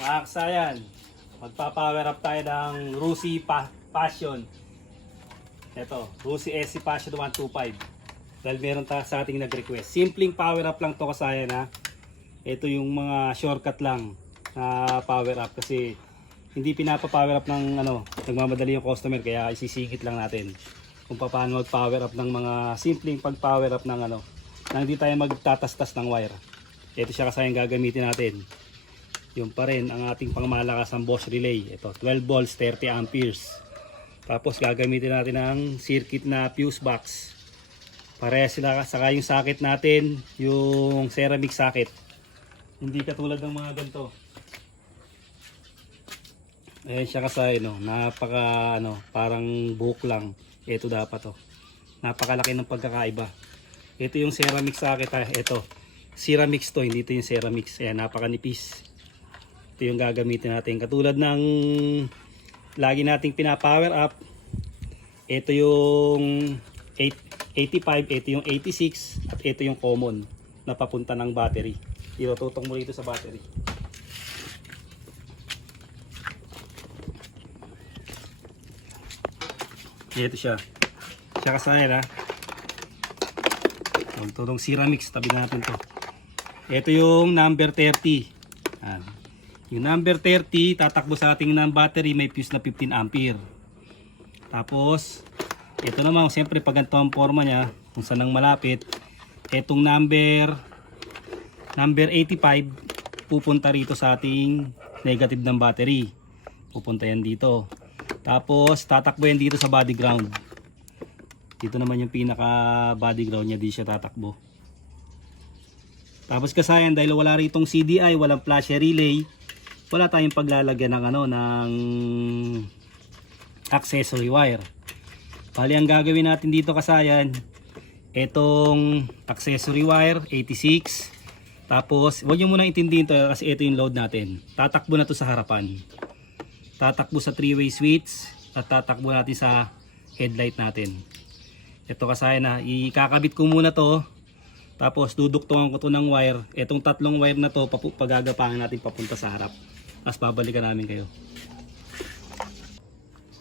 Mga kasayan, magpa-power up tayo ng Rusi Passion. Ito, Rusi SC Passion 125. Dahil meron sa ating nag-request. Simpleng power up lang to kasayan ha. Ito yung mga shortcut lang na power up kasi hindi pinapa-power up ng nagmamadali yung customer kaya isisigit lang natin kung paano mag-power up ng mga simpleng pag-power up ng nang hindi tayo magtatastas ng wire. Ito siya kasayan gagamitin natin. Yung pa rin ang ating pangmalakas ng Bosch relay. Ito 12 volts 30 amperes. Tapos gagamitin natin ang circuit na fuse box. Pareha sila, saka yung socket natin, yung ceramic socket. Hindi katulad ng mga ganito. Ayan siya kasi napaka parang buhok lang. Ito dapat napakalaki ng pagkakaiba. Ito yung ceramic socket ito. Ceramics to, hindi ito yung ceramics. Ayan, napakanipis. Ito yung gagamitin natin. Katulad ng lagi nating pina-power up. Ito yung 85, ito yung 86, at ito yung common na papunta ng battery. Itututong mo rito sa battery. Ito siya. Siya kasayan ha. Itong ceramics, tabi natin to. Ito yung number 30. Yan. Yung number 30, tatakbo sa ating ng battery, may fuse na 15 ampere. Tapos, ito naman, siyempre pag ganito ang forma niya, kung saan ang malapit, itong number 85, pupunta rito sa ating negative ng battery. Pupunta yan dito. Tapos, tatakbo yan dito sa body ground. Dito naman yung pinaka body ground niya, di siya tatakbo. Tapos kasayan, dahil wala ritong CDI, walang flash relay, wala tayong paglalagyan ng ng accessory wire. Bali ang gagawin natin dito kasayan, etong accessory wire 86. Tapos huwag niyo muna intindihin to kasi ito yung load natin. Tatakbo na to sa harapan. Tatakbo sa 3-way switch at tatakbo natin sa headlight natin. Ito kasayan na ikakabit ko muna to. Tapos duduktungan ko to ng wire. Etong tatlong wire na to pagagapangan natin papunta sa harap. Tapos babalikan namin kayo.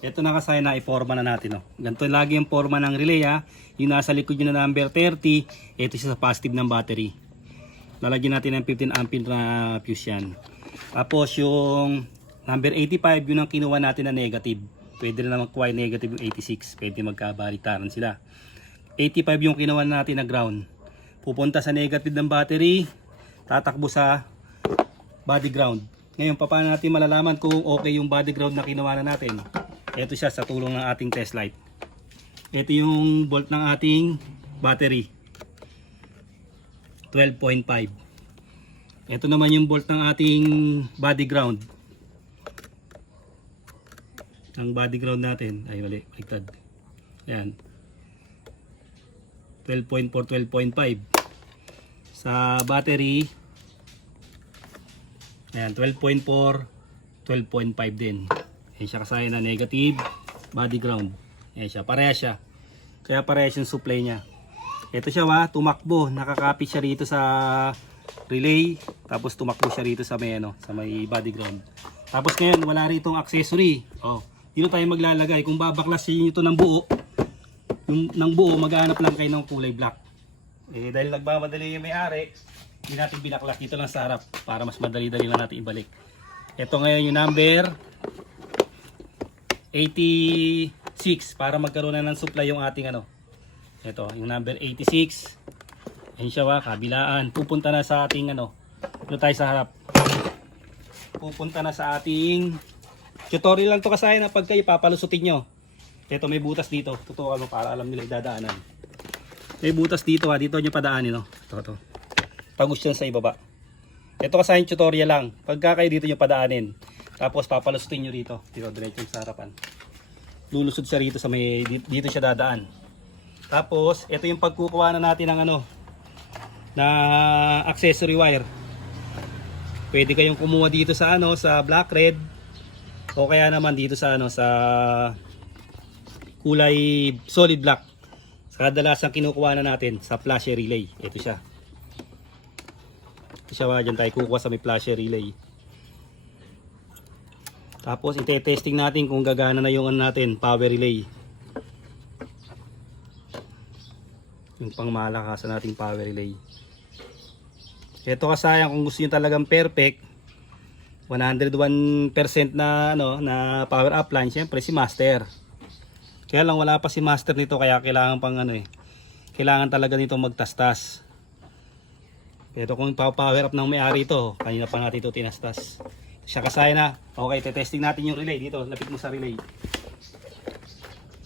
Ito na kasayan na iporma na natin. Ganito lagi yung forma ng relay ha. Yung nasa likod nyo na number 30. Ito siya sa positive ng battery. Lalagyan natin ng 15 ampere na fuse yan. Tapos yung number 85 yun ang kinuha natin na negative. Pwede na naman kuha negative yung 86. Pwede magkabaliktaran sila. 85 yung kinuha natin na ground. Pupunta sa negative ng battery. Tatakbo sa body ground. Ngayon, paano natin malalaman kung okay yung body ground na kinuha na natin? Ito siya sa tulong ng ating test light. Ito yung volt ng ating battery. 12.5. Ito naman yung volt ng ating body ground. Ang body ground natin. Ay, mali. Baliktad. Ayan. 12.4, 12.5. Sa battery, ayan, 12.4, 12.5 din. Ayan siya kasaya na negative, body ground. Ayan siya, pareha siya. Kaya parehas yung supply niya. Ito siya tumakbo. Nakakapit siya rito sa relay. Tapos tumakbo siya rito sa may body ground. Tapos ngayon, wala ritong accessory. Dito tayo maglalagay. Kung babaklasin nyo ito ng buo, maghahanap lang kayo ng kulay black. Dahil nagmamadali yung may-ari, hindi natin binaklas dito lang sa harap para mas madali-dali lang natin ibalik. Ito ngayon yung number 86 para magkaroon na ng supply yung ating Ito, yung number 86. Ayun siya kabilaan. Pupunta na sa ating dito tayo sa harap. Pupunta na sa ating tutorial lang to kasayan na pagka ipapalusutin nyo. Ito may butas dito. Tutukan mo para alam nila dadaanan. May butas dito dito nyo padaanin Ito. Pagus yan sa ibaba. Ito kasayan tutorial lang. Pagka kayo dito nyo padaanin. Tapos papalusutin nyo rito. Dito diretso sa harapan. Lulusod siya rito sa may dito siya dadaan. Tapos ito yung pagkukuha na natin ng na accessory wire. Pwede kayong kumuha dito sa sa black red o kaya naman dito sa sa kulay solid black. Sa kadalasang kinukuha na natin sa flash relay. Ito siya. Ito siya dyan tayo kukuha sa may flash relay. Tapos ite-testing natin kung gagana na yung ano natin, power relay. Yung pangmalakasan nating power relay. Ito kasayang kung gusto niyo talagang perfect, 101% na na power up line, syempre si master. Kaya lang wala pa si master nito, kaya kailangan pang kailangan talaga nito magtastas. Pero kung power up ng may-ari ito, kanina pa natin ito tinastas. Siya kasaya na. Okay, testing natin yung relay dito. Lapit mo sa relay.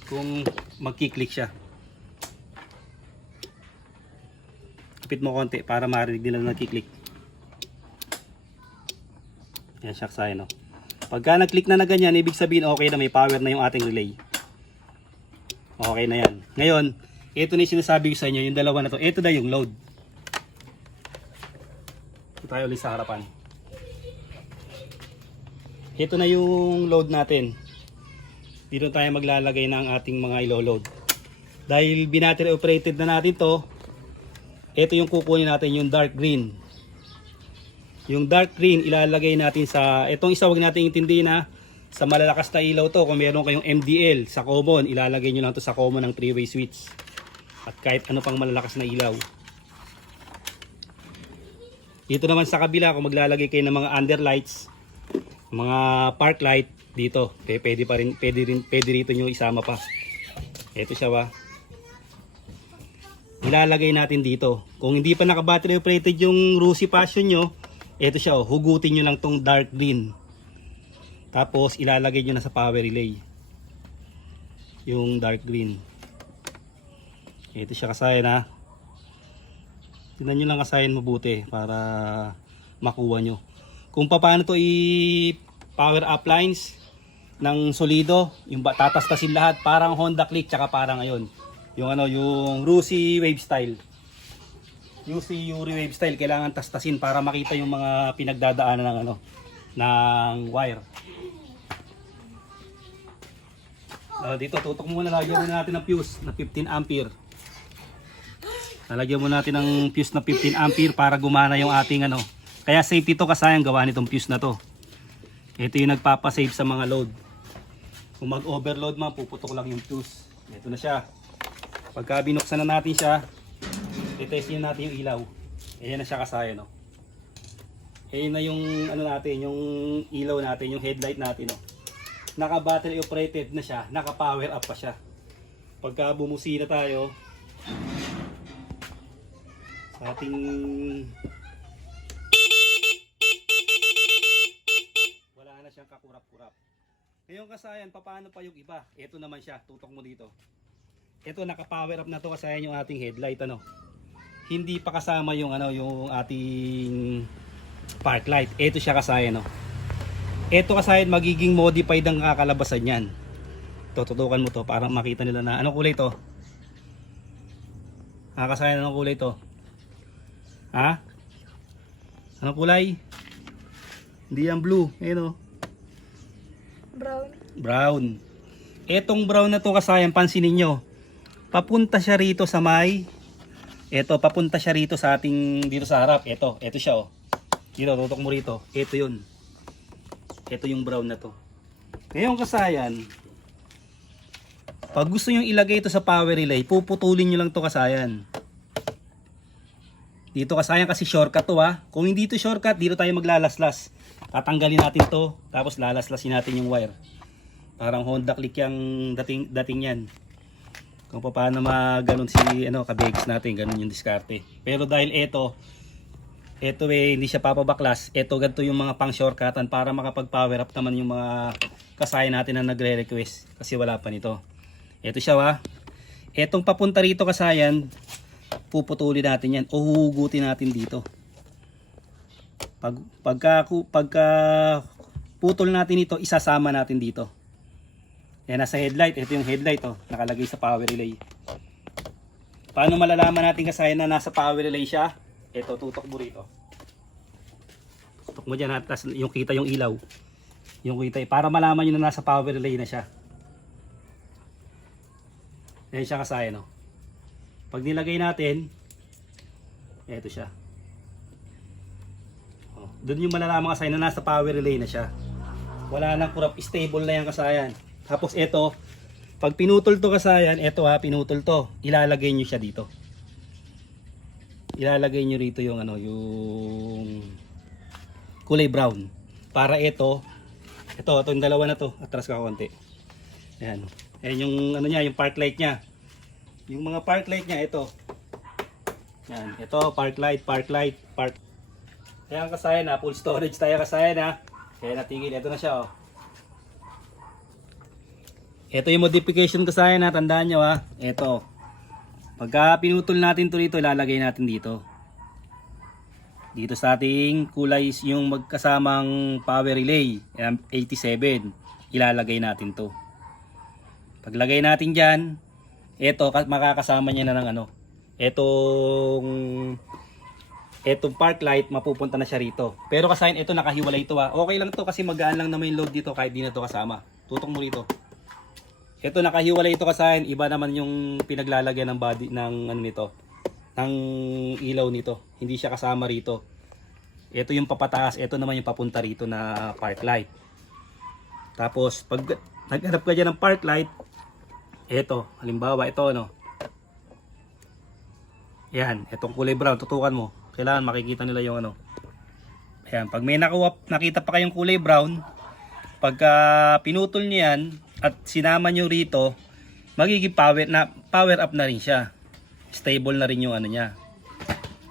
Kung magki-click siya. Lapit mo konti para marinig nila na nagki-click. Yan siya kasaya, no. Pagka nag-click na ganyan, ibig sabihin okay na, may power na yung ating relay. Okay na yan. Ngayon, ito na yung sinasabi ko sa inyo, yung dalawa na to. Ito na yung load. Ito tayo ulit sa harapan. Ito na yung load natin. Dito tayo maglalagay ng ating mga ilo-load. Dahil binattery operated na natin to, ito yung kukunin natin, yung dark green. Yung dark green ilalagay natin sa, itong isa wag natin intindihin na sa malalakas na ilaw to. Kung meron kayong MDL sa common, ilalagay nyo lang to sa common ng 3-way switch. At kahit ano pang malalakas na ilaw. Dito naman sa kabila, kung maglalagay kayo ng mga underlights, mga park light dito, pwede pa rin, pwede rito nyo isama pa. Ito siya ba. Ilalagay natin dito. Kung hindi pa naka battery operated yung Rusi Passion nyo, ito siya, hugutin nyo lang tong dark green. Tapos ilalagay nyo na sa power relay. Yung dark green. Ito siya kasayan ha. Tingnan nyo lang kasayan mabuti para makuha nyo. Kung paano to i-power up lines ng solido, yung tatastasin lahat, parang Honda Click, tsaka parang ngayon. Yung yung Rusi Wave Style. Yuri Wave Style, kailangan tastasin para makita yung mga pinagdadaanan ng ng wire. Dito tutok muna, lagyan muna natin ng fuse na 15 ampere. Lalagyan muna natin ng fuse na 15 ampere para gumana yung ating Kaya safety to kasayang gawa nitong fuse na to. Ito yung nagpapasave sa mga load. Kung mag-overload man, puputok lang yung fuse. Ito na siya. Pagka binuksan na natin siya, i-testin natin yung ilaw. Ayan na siya kasaya, no. Ayan na yung natin, yung ilaw natin, yung headlight natin, no. Naka-battery operated na siya, naka-power up pa siya. Pagka bumusina tayo sa ating wala na siyang kakurap-kurap. Ngayon kasayan, paano pa yung iba? Ito naman siya, tutok mo dito. Ito naka-power up na to kasayan yung ating headlight, Hindi pa kasama yung yung ating park light. Ito siya kasayan, Ito kasayan magiging modified ang kakalabasan niyan. Tututukan mo to para makita nila na anong kulay to. Kasayan, anong kulay to? Ha? Anong kulay? Hindi yan blue, Brown. Brown. Etong brown na to kasayan, pansinin nyo. Papunta siya rito sa papunta siya rito sa ating, dito sa harap. Ito siya Dito, tutok mo rito. Ito yun. Ito yung brown na to. Ngayon kasayan, pag gusto nyo ilagay ito sa power relay, puputulin nyo lang to kasayan. Dito kasayan kasi shortcut to Kung hindi to shortcut, dito tayo maglalaslas. Tatanggalin natin to, tapos lalaslasin natin yung wire. Parang Honda Click yung dating yan. Kung paano maganon si kabegs natin, ganun yung diskarte. Pero dahil ito hindi siya papabaklas, ganito yung mga pang shortcutan para makapag-power up naman yung mga kasaya natin na nagre-request kasi wala pa nito. Ito siya Etong papunta rito kasayan, puputulin natin yan o huhugutin natin dito. Pagka putol natin ito, isasama natin dito. Yan, nasa headlight. Ito yung headlight nakalagay sa power relay. Paano malalaman natin kasayan na nasa power relay siya? Ito, tutok mo rito. Tutok mo dyan, tapos yung kita yung ilaw. Yung kita, para malaman nyo na nasa power relay na siya. Yan siya kasayan, Pag nilagay natin, ito siya. Doon yung malalaman kasayan na nasa power relay na siya. Wala nang kurap, stable na yan kasayan. Tapos ito, pag pinutol to kasayan, ito ha, pinutol to, ilalagay nyo siya dito. Ilalagay nyo rito yung ano, yung kulay brown. Para ito yung dalawa na to, atras ka konti. Ayan. Ayan yung ano niya, yung park light niya. Yung mga park light niya, ito. Yan, ito, park light. Ayan kasayan ha, full storage tayo kasayan ha. Kaya natigil, ito na siya oh. Ito yung modification kasayan ha, tandaan nyo ha. Ito. Pagka pinutol natin to rito, ilalagay natin dito. Dito sa ating kulay yung magkasamang power relay, 87. Ilalagay natin to. Paglagay natin dyan, ito, makakasama niya na ng ano. Etong park light, mapupunta na siya rito. Pero kasayan, ito nakahiwalay ito ha. Okay lang to kasi magaan lang naman yung load dito kahit di na to kasama. Tutok mo rito. Ito nakahiwalay ito kasayan, iba naman yung pinaglalagyan ng body ng ano nito, ng ilaw nito. Hindi siya kasama rito. Ito yung papataas, ito naman yung papunta rito na park light. Tapos pag naghanap ka dyan ng park light, ito, halimbawa ito no. Yan, itong kulay brown, tutukan mo. Kailangan makikita nila yung ano. Ayan, pag may nakita pa kayong kulay brown, pagka pinutol nyo yan at sinama nyo rito, magiging power up na rin siya. Stable na rin yung ano niya.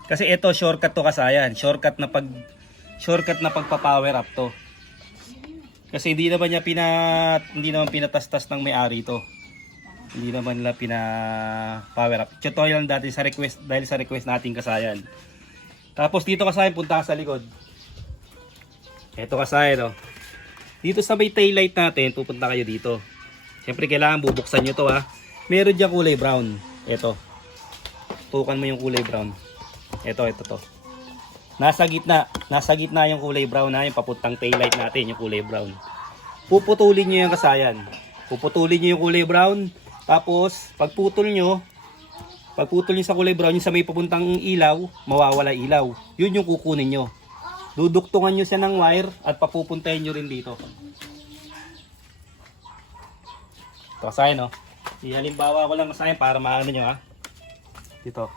Kasi ito shortcut to kasayan, shortcut na pagpa-power up to. Kasi hindi naman pinatastas ng may-ari to. Hindi naman nila pina-power up. Tutorial lang dati sa request, dahil sa request natin kasayan. Tapos dito kasayan, punta ka sa likod. Ito kasayan, oh. Dito sa may tail light natin, pupunta kayo dito. Siyempre kailangan bubuksan nyo to ha. Meron dyan kulay brown. Ito. Tukan mo yung kulay brown. Ito to. Nasa gitna yung kulay brown na yung papuntang tail light natin, yung kulay brown. Puputulin nyo yung kasayan. Puputulin nyo yung kulay brown. Tapos, pagputol nyo sa kulay brown, yung sa may papuntang ilaw, mawawala ilaw. Yun yung kukunin nyo. Duduktungan nyo siya ng wire at papupuntahin nyo rin dito. Ito kasayan, no? Halimbawa ko lang kasayan para maano nyo, ha? Dito.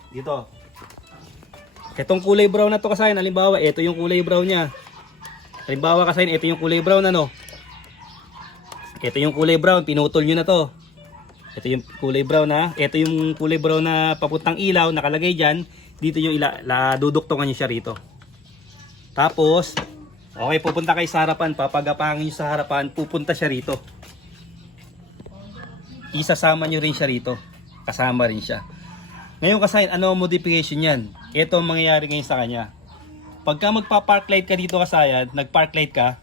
Itong kulay brown na to kasayan, halimbawa, ito yung kulay brown niya. Halimbawa kasayan, ito yung kulay brown, ano? Ito yung kulay brown, pinutol nyo na to. Ito yung kulay brown na. Ito yung kulay brown na papuntang ilaw nakalagay diyan. Dito yung duduktungan niyo siya rito. Tapos, okay, pupunta kayo sa harapan, papagapangin niyo sa harapan, pupunta siya rito. Isasama niyo rin siya rito. Kasama rin siya. Ngayon kasi ano ang modification niyan? Ito ang mangyayari ngayon sa kanya. Pagka magpa-park light ka dito kasayan, nag-park light ka,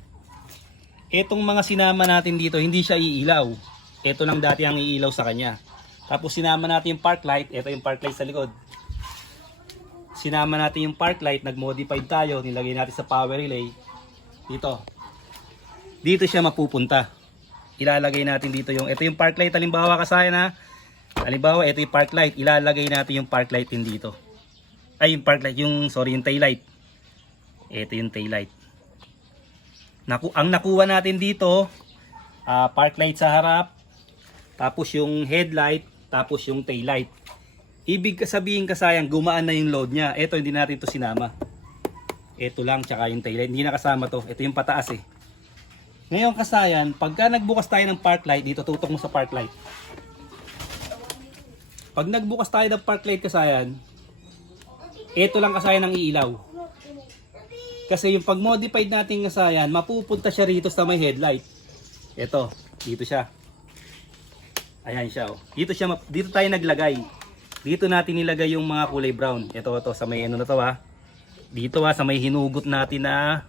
etong mga sinama natin dito, hindi siya iilaw. Ito lang dati ang iilaw sa kanya. Tapos sinama natin yung park light. Ito yung park light sa likod. Sinama natin yung park light. Nag-modified tayo. Nilagay natin sa power relay. Dito siya mapupunta. Ilalagay natin dito yung... Ito yung park light. Halimbawa kasayan ha. Halimbawa ito yung park light. Ilalagay natin yung park light din dito. Ay yung park light. Yung tail light. Ito yung tail light. Ang nakuha natin dito, park light sa harap. Tapos yung headlight, tapos yung tail light. Ibig sabihin kasayang gumaan na yung load niya. Ito hindi natin to sinama. Ito lang tsaka yung tail light. Hindi nakasama to. Ito yung pataas eh. Ngayon kasayan, pagka nagbukas tayo ng park light, dito tutok mo sa park light. Pag nagbukas tayo ng park light kasayan, ito lang kasayan ang iilaw. Kasi yung pag-modified natin kasayan, mapupunta siya rito sa may headlight. Ito, dito siya. Ayan siya oh. Dito tayo naglagay. Dito natin nilagay yung mga kulay brown. Ito sa may ano na to ha. Dito sa may hinugot natin na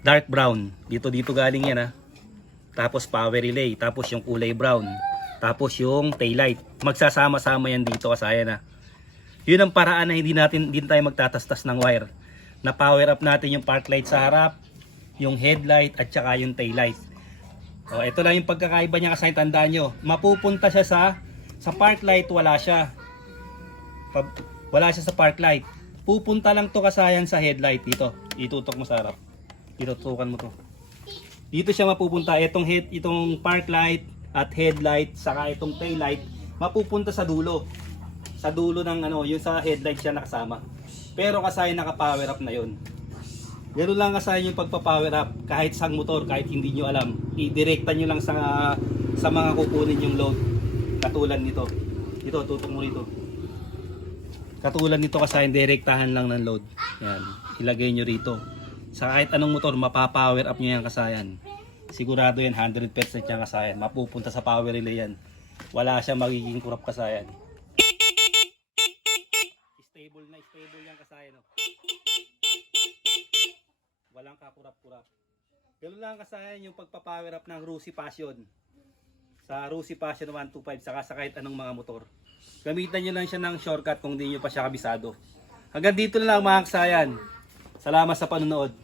dark brown. Dito galing yan ha. Tapos power relay, tapos yung kulay brown, tapos yung tail light. Magsasama-sama yan dito kasayan ha. Yun ang paraan na hindi tayo magtatastas ng wire. Na power up natin yung park light sa harap, yung headlight at saka yung tail light. Oh, ito lang yung pagkakaiba niya kasi tandaan nyo. Mapupunta siya sa park light, wala siya. Wala siya sa park light. Pupunta lang to kasayan sa headlight dito. Itutok mo sa harap. Itutukan mo to. Dito siya mapupunta. Itong park light at headlight, saka itong tail light, mapupunta sa dulo. Sa dulo ng ano, yung sa headlight siya nakasama. Pero kasaya naka-power up na yon. Ganoon lang kasaya yung pagpa-power up. Kahit sang motor, kahit hindi nyo alam, i-directa nyo lang sa mga kukunin yung load. Katulad nito. Ito, tutok mo rito. Katulad nito kasaya, direktahan lang ng load. Yan, ilagay nyo rito. Sa kahit anong motor, mapapower up nyo yan kasayan. Sigurado yan, 100% yan kasayan. Mapupunta sa power relay yan. Wala siya magiging kurap kasayan. Stable yan kasayan. No? Walang kakurap-kurap. Ganun lang kasayan yung pagpapower up ng Rusi Passion. Sa Rusi Passion 125, saka sa kahit anong mga motor. Gamitan nyo lang siya ng shortcut kung hindi nyo pa siya kabisado. Hanggang dito na lang mga kasayan. Salamat sa panonood.